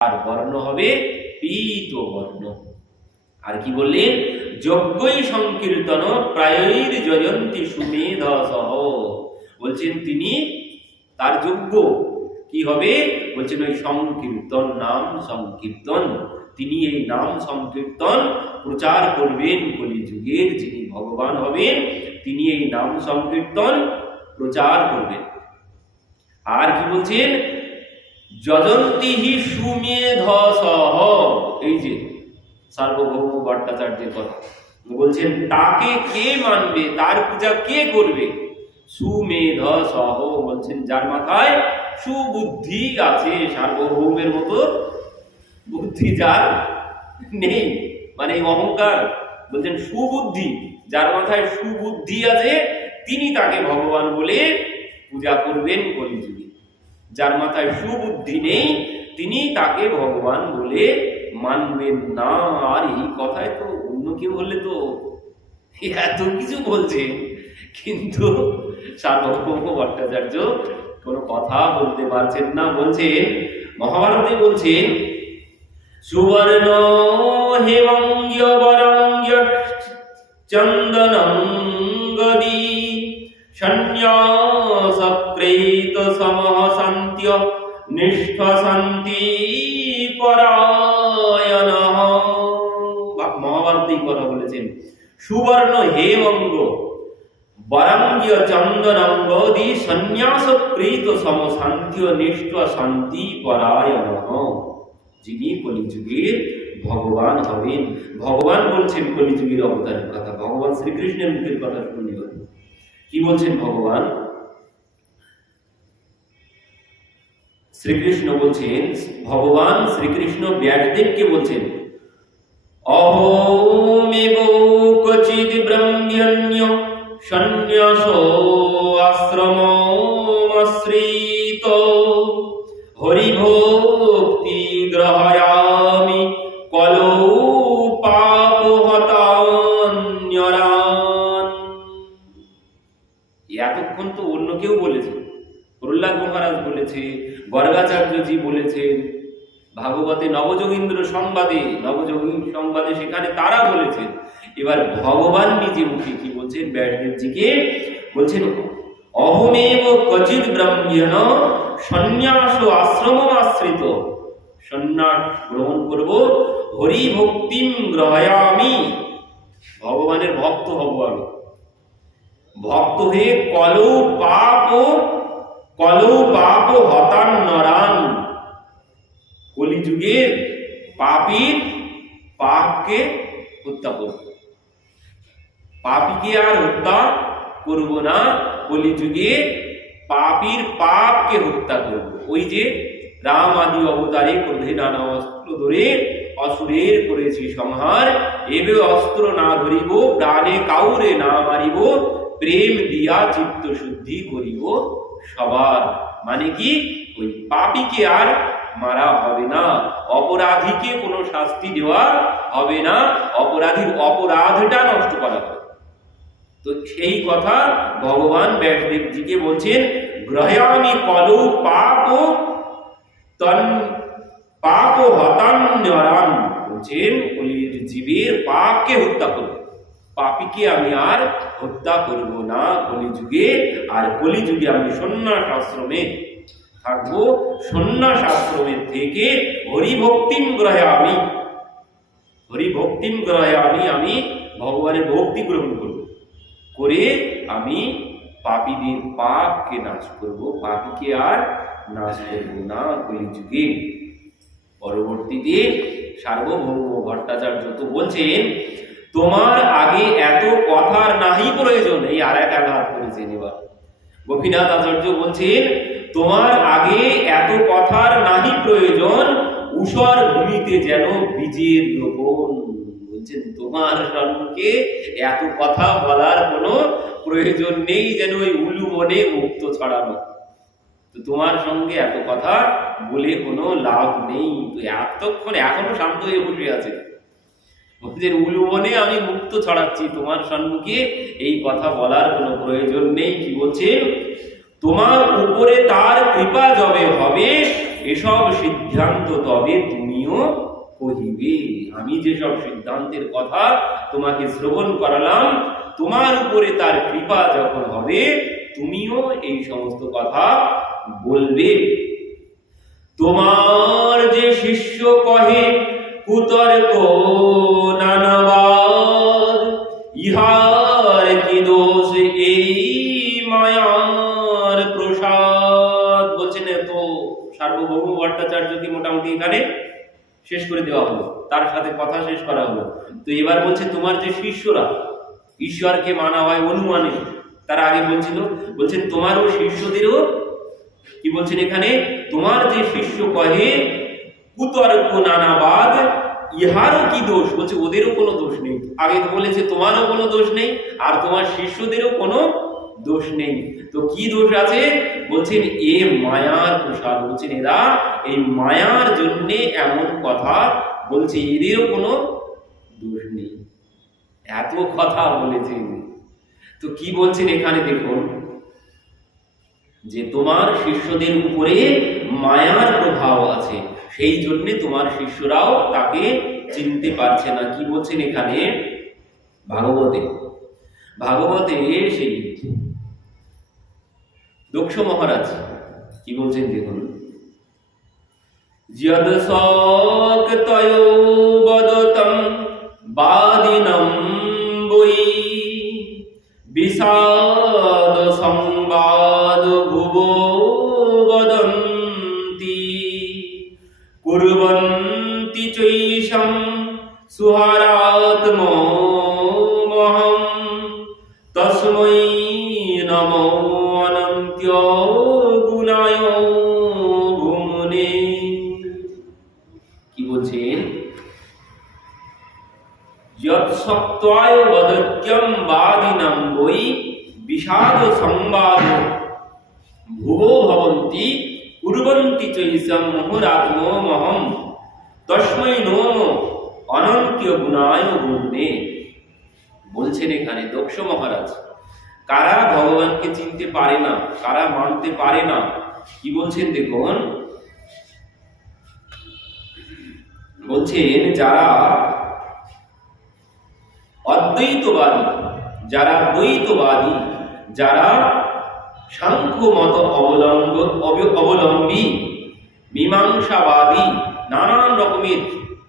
আর বর্ণ হবে পীত বর্ণ। আর কি বললেন? যজ্ঞই সংকীর্তন প্রায়ৈর জয়ন্তী সুমেধসহ। বলছেন তিনি তার যজ্ঞ কি হবে? বলছেন ওই সংকীর্তন, নাম সংকীর্তন। তিনি এই নাম সংকীর্তন প্রচার করবেন কলিযুগের যিনি ভগবান হবেন, তিনি এই নাম সংকীর্তন প্রচার করবেন। আর কি বলছেন? যজন্তি হি সুমেধসহ। এই যে সার্বভৌম ভট্টাচার্যের কথা বলছেন, তাকে কে মানবে, তার পূজা কে করবে? সুমেধসহ, বলছেন যার মাথায় সুবুদ্ধি আছে। সার্বভৌমের মতো বুদ্ধি যার নেই, মানে অহংকার। বলছেন সুবুদ্ধি, যার মাথায় সুবুদ্ধি আছে তিনি তাকে ভগবান বলে পূজা করবেন কলিযুগে। যার মাথায় সুবুদ্ধি নেই তিনি তাকে ভগবান বলে মানবেন না। আর এই কথায় তো অন্য কেউ বললে তো এত কিছু বলছেন, কিন্তু সার্বভৌম ভট্টাচার্য কোনো কথা বলতে পারছেন না। বলছেন মহাভারতে, বলছেন সুবর্ণ হেমঙ্গ্য বরঙ্গ্য চন্দনঙ্গদি সন্ন্যাসক্রেত সমহ শান্ত্য নিষ্ঠ শান্তি পরায়ণঃ। মহাভারতে এই কথা বলেছেন। সুবর্ণ হেমঙ্গ বরঙ্গ্য চন্দনঙ্গদি সন্ন্যাসক্রেত সম শান্তি নিষ্ঠ শান্তি পরায়ণঃ। যিনি কলিযুগের ভগবান হবেন। ভগবান বলছেন কলিযুগের অবতারের কথা, ভগবান শ্রীকৃষ্ণের মুখের কথা শুনলে কি বলছেন ভগবান? শ্রীকৃষ্ণ বলছেন, ভগবান শ্রীকৃষ্ণ ব্যাসদেবকে বলছেন, অহমেব কচিদ ব্রহ্মণ্য সন্ন্যাস আশ্রমমাশ্রিত হরিভক্তি গ্রহয়ামি কলৌ পাপহতান্যরান। এতক্ষণ তো অন্য কেউ বলেছে, প্রহ্লাদ মহারাজ বলেছে, গর্গাচার্যজি বলেছেন, ভাগবতে নবযোগীন্দ্র সংবাদে সেখানে তারা বলেছেন। এবার ভগবান নিজে মুখে কি বলছেন? ব্যাসদেবজিকে বলছেন, অহমেব কচিদ ব্রহ্মণ সন্ন্যাস আশ্রমমাশ্রিত। সন্ন্যাস গ্রহণ করব, হরি ভক্তিম গ্রহয়ামি, ভগবানের ভক্ত হব আমি। ভক্ত হয়ে কলৌ পাপ হতান্নরান, কলিযুগের পাপীর পাপকে হত্যা করব। পাপীকে আর হত্যা করব না, কলিযুগে পাপীর পাপকে হত্যা করব। ওই যে রাম আদি অবতারে ক্রোধে নানা অস্ত্র ধরে অসুরের করেছি সংহার, এবে অস্ত্র না ধরিব, প্রাণে কাউরে না মারিব, প্রেম দিয়া চিত্ত শুদ্ধি করিব সবার। মানে কি? ওই পাপীকে আর মারা হবে না, অপরাধীকে কোনো শাস্তি দেওয়া হবে না, অপরাধীর অপরাধটা নষ্ট করা হবে। তো সেই কথা ভগবান ব্যাসদেবজিকে বলছেন, গ্রহয়ামি কলৌ পাপ হতান্যরান। বলছেন কলির জীবের পাপকে হত্যা করব, পাপীকে আমি আর হত্যা করব না কলিযুগে। আর কলিযুগে আমি সন্ন্যাস আশ্রমে থাকবো, সন্ন্যাস আশ্রমের থেকে হরিভক্তিম গ্রহয়ামি, আমি ভগবানের ভক্তি গ্রহণ করব, করে আমি পাপীদের পাপকে নাশ করব, পাপীকে আর নাশ করব না কলিযুগে। পরবর্তীতে সার্বভৌম ভট্টাচার্য তো বলছেন, তোমার আগে এত কথার নাহি প্রয়োজন। এই আর এক আঘাত করেছেন। এবার গোপীনাথ আচার্য বলছেন, তোমার আগে এত কথার নাহি প্রয়োজন, ঊষর ভূমিতে যেন বীজের রোপণ। বলছেন তোমার সম্মুখে এত কথা বলার কোনো প্রয়োজন নেই, যেন ওই উলু বনে মুক্ত ছড়ানো। তো তোমার সঙ্গে এত কথা বলে কোনো লাভ নেই। তো এতক্ষণ এখনো শান্ত হয়ে বসে আছে, বলছেন উলু বনে আমি মুক্ত ছড়াচ্ছি, তোমার সম্মুখে এই কথা বলার কোনো প্রয়োজন নেই। কি বলছেন? তোমার উপরে তার কৃপা যবে হবে, এসব সিদ্ধান্ত তবে তুমিও কহিবে। আমি যেসব সিদ্ধান্তের কথা তোমাকে শ্রবণ করালাম, তোমার উপরে তার কৃপা যখন হবে, তুমিও এই সমস্ত কথা বলবে। তোমার যে শিষ্য কহে কুতর্ক নানাবাদ, ইহার কি দোষ এই মায়ার প্রসাদ। বলছেন তো সার্বভৌম ভট্টাচার্যকে মোটামুটি এখানে শেষ করে দেওয়া হলো, তার সাথে কথা শেষ করা হলো। তো এবার বলছে তোমার যে শিষ্যরা, ঈশ্বরকে মানা হয় অনুমানে, তার আগে বলছেন তোমারও শিষ্যদেরও কি বলছেন এখানে, তোমার যে শিষ্য কহে কুতর্ক নানাবাদ, ইহারও কি দোষ। বলছে ওদেরও কোনো দোষ নেই। আগে তো বলেছে তোমারও কোনো দোষ নেই, আর তোমার শিষ্যদেরও কোনো দোষ নেই। তো কি দোষ আছে? বলছেন এ মায়ার প্রসাদ। বলছেন এরা এই মায়ার জন্য এমন কথা বলছে, এদেরও কোনো দোষ নেই। এত কথা বলেছেন। তো কি বলছেন এখানে দেখুন, যে তোমার শিষ্যদের উপরে মায়ার প্রভাব আছে, সেই জন্য তোমার শিষ্যরাও তাকে চিনতে পারছে না। কি বলছেন এখানে ভাগবতে সেই দক্ষ মহারাজ কি বলছেন দেখুন, যদ শক্তয় বদতম বাদিনম বৈ, বিষাদ সংবাদ ভুবো বদন্তি, কুর্বন্তি চৈষম সুহারাত্মহম, তস্मै নমো অনন্ত্য গুণায় ভুমনে। কি বলছেন, যৎসত্ত্বায় বদত্যম বাদিনম বৈ, বিষাদ সংবাদ ভুবো ভবন্তি, কুর্বন্তি চৈষম মুহুরাত্মহম, তস্मै নমো অনন্ত গুণায় ভুমনে। বলছেন এখানে দক্ষ মহারাজ, কারা ভগবানকে চিনতে পারে না, কারা মানতে পারে না, কি বলছেন দেখুন, বলছেন যারা অদ্বৈতবাদী, যারা দ্বৈতবাদী, যারা সাংখ্য মত অবলম্বী, মীমাংসাবাদী, নানান রকমের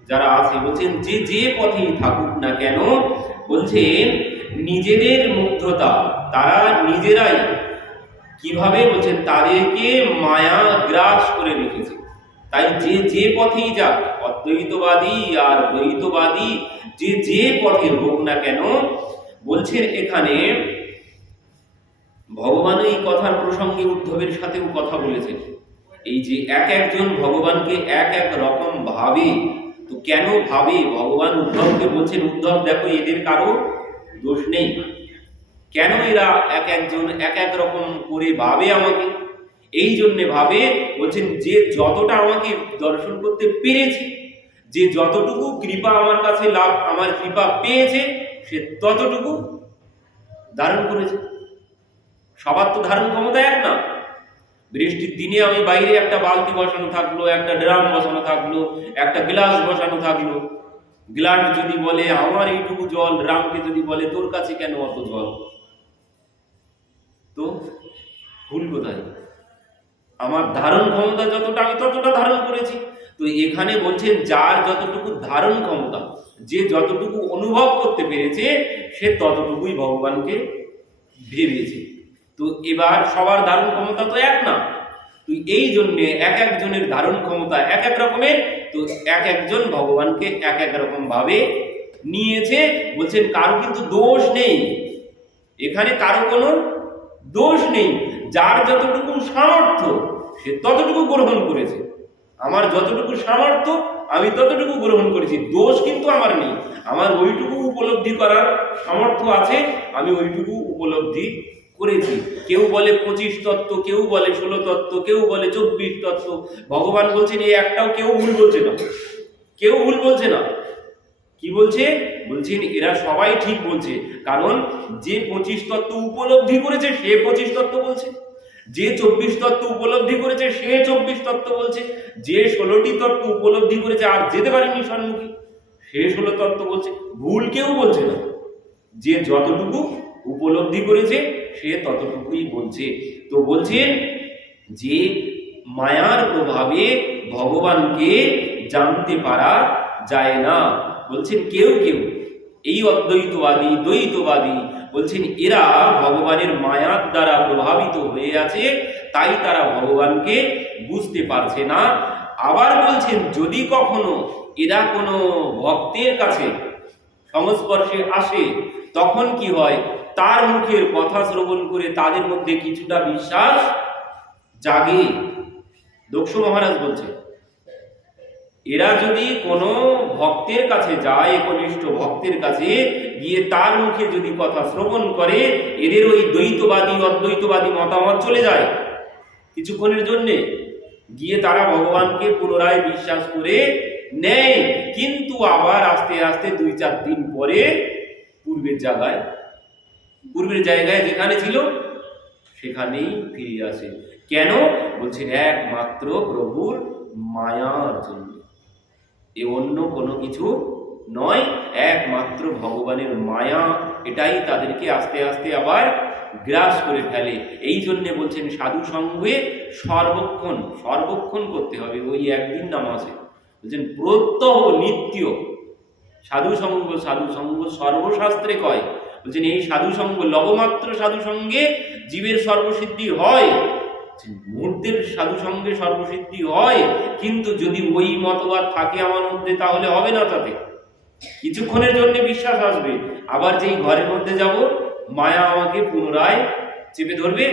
যারা আছে, বলছেন যে যে পথেই থাকুক না কেন, বলছেন নিজেদের মুগ্ধতা, তারা নিজেরাই কিভাবে বলছেন তাদেরকে মায়া গ্রাস করে রেখেছে। তাই যে যে পথেই যাক, অদ্বৈতবাদী আর দ্বৈতবাদী, যে যে পথে হোক না কেন, বলছেন এখানে ভগবান এই কথার প্রসঙ্গে উদ্ধবের সাথেও কথা বলেছেন। এই যে এক একজন ভগবানকে এক এক রকম ভাবে, তো কেন ভাবে ভগবান উদ্ধবকে বলছেন, উদ্ধব দেখো এদের কারো দোষ নেই, কেন এরা এক একজন এক এক রকম করে ভাবে আমাকে, এই জন্যে ভাবে, বলছেন যে যতটা আমাকে দর্শন করতে পেরেছে, যে যতটুকু কৃপা আমার কাছে লাভ, আমার কৃপা পেয়েছে, সে ততটুকু ধারণ করেছে। সবার তো ধারণ ক্ষমতা এক না। বৃষ্টির দিনে আমি বাইরে একটা বালতি বসানো থাকলো, একটা ড্রাম বসানো থাকলো, একটা গ্লাস বসানো থাকলো, গ্লাস যদি বলে আমার এইটুকু জল, ড্রামকে যদি বলে তোর কাছে কেন অত জল, তো ভুল কোথায়? আমার ধারণ ক্ষমতা যতটা, আমি ততটা ধারণ করেছি। তো এখানে বলছেন যার যতটুকু ধারণ ক্ষমতা, যে যতটুকু অনুভব করতে পেরেছে, সে ততটুকুই ভগবানকে ভেবেছে। তো এবার সবার ধারণ ক্ষমতা তো এক না, তো এই জন্যে এক একজনের ধারণ ক্ষমতা এক এক রকমের, তো এক একজন ভগবানকে এক এক রকম ভাবে নিয়েছে। বলছেন কারো কিন্তু দোষ নেই এখানে, কারো কোনো দোষ নেই। যার যতটুকু সামর্থ্য সে ততটুকু গ্রহণ করেছে। আমার যতটুকু সামর্থ্য আমি ততটুকু গ্রহণ করেছি, দোষ কিন্তু আমার নেই। আমার ওইটুকু উপলব্ধি করার সামর্থ্য আছে, আমি ওইটুকু উপলব্ধি করেছি। কেউ বলে 25 তত্ত্ব, কেউ বলে 16 তত্ত্ব, কেউ বলে 24 তত্ত্ব। ভগবান বলছেন এই একটাও কেউ ভুল বলছে না, কেউ ভুল বলছে না। কি বলছে? বলছেন এরা সবাই ঠিক বলছে, কারণ যে 25 তত্ত্ব উপলব্ধি করেছে সে 25 তত্ত্ব বলছে, যে 24 তত্ত্ব উপলব্ধি করেছে সে 24 তত্ত্ব বলছে, যে 16টি তত্ত্ব উপলব্ধি করেছে আর যেতে পারেনি সম্মুখে সে 16 তত্ত্ব বলছে। ভুল কেউ বলছে না, যে যতটুকু উপলব্ধি করেছে সে ততটুকুই বলছে। তো বলছেন যে মায়ার প্রভাবে ভগবানকে জানতে পারা যায় না। বলছেন কেউ কেউ এই অদ্বৈতবাদী দ্বৈতবাদী বলছেন এরা ভগবানের মায়ার দ্বারা প্রভাবিত হয়ে আছে, তাই তারা ভগবানকে বুঝতে পারছে না। আবার বলছেন যদি কখনো এরা কোনো ভক্তের কাছে সংস্পর্শে আসে তখন কি হয়, তার মুখের কথা শ্রবণ করে তাদের মধ্যে কিছুটা বিশ্বাস জাগে। দক্ষ মহারাজ বলছে এরা যদি কোনো ভক্তের কাছে যায়, একনিষ্ঠ ভক্তের কাছে গিয়ে তার মুখে যদি কথা শ্রবণ করে, এদের ওই দ্বৈতবাদী অদ্বৈতবাদী মতামত চলে যায় কিছুক্ষণের জন্যে, গিয়ে তারা ভগবানকে পুনরায় বিশ্বাস করে নেয়, কিন্তু আবার আস্তে আস্তে 2-4 দিন পরে পূর্বের জায়গায় যেখানে ছিল সেখানেই ফিরে আসে। কেন? বলছেন একমাত্র প্রভুর মায়ার জন্য, এ অন্য কোনো কিছু নয়, একমাত্র ভগবানের মায়া, এটাই তাদেরকে আস্তে আস্তে আবার গ্রাস করে ফেলে। এই জন্যে বলছেন সাধু সঙ্গে সর্বক্ষণ করতে হবে, ওই একদিন নামাজে বলছেন প্রত্যহ নিত্য সাধু সঙ্গ সর্বশাস্ত্রে কয়। বলছেন এই সাধু সঙ্গ লবমাত্র সাধু সঙ্গে জীবের সর্বসিদ্ধি হয়, মুহূর্তের সাধু সঙ্গে সর্বসিদ্ধি হয়, কিন্তু যদি ওই মতবাদ থাকে আমার মধ্যে তাহলে হবে না। তাতে কিছুক্ষণের জন্য বিশ্বাস আসবে, আবার যেই ঘরের মধ্যে যাব মায়া আমাকে পুনরায় চেপে ধরবে।